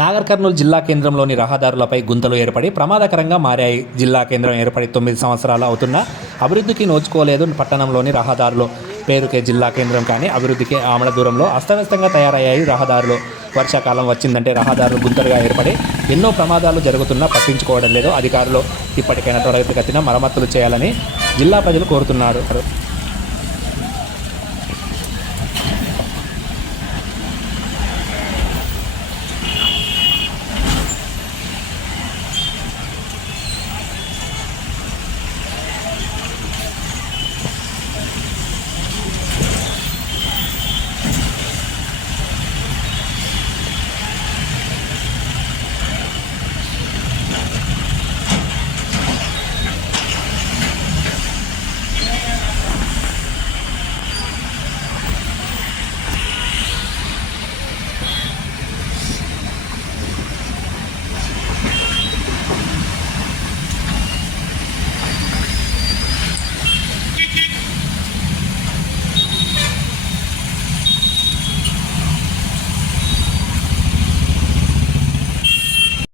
నాగర్ కర్నూలు జిల్లా కేంద్రంలోని రహదారులపై గుంతలు ఏర్పడి ప్రమాదకరంగా మారాయి. జిల్లా కేంద్రం ఏర్పడి తొమ్మిది సంవత్సరాలు అవుతున్నా అభివృద్ధికి నోచుకోలేదు పట్టణంలోని రహదారులు. పేరుకే జిల్లా కేంద్రం కానీ అభివృద్ధికి ఆమడ దూరంలో అస్తవ్యస్తంగా తయారయ్యాయి రహదారులు. వర్షాకాలం వచ్చిందంటే రహదారులు గుంతలుగా ఏర్పడి ఎన్నో ప్రమాదాలు జరుగుతున్నా పట్టించుకోవడం లేదు. అధికారులు ఇప్పటికైనా త్వరితగతిన మరమ్మతులు చేయాలని జిల్లా ప్రజలు కోరుతున్నారు.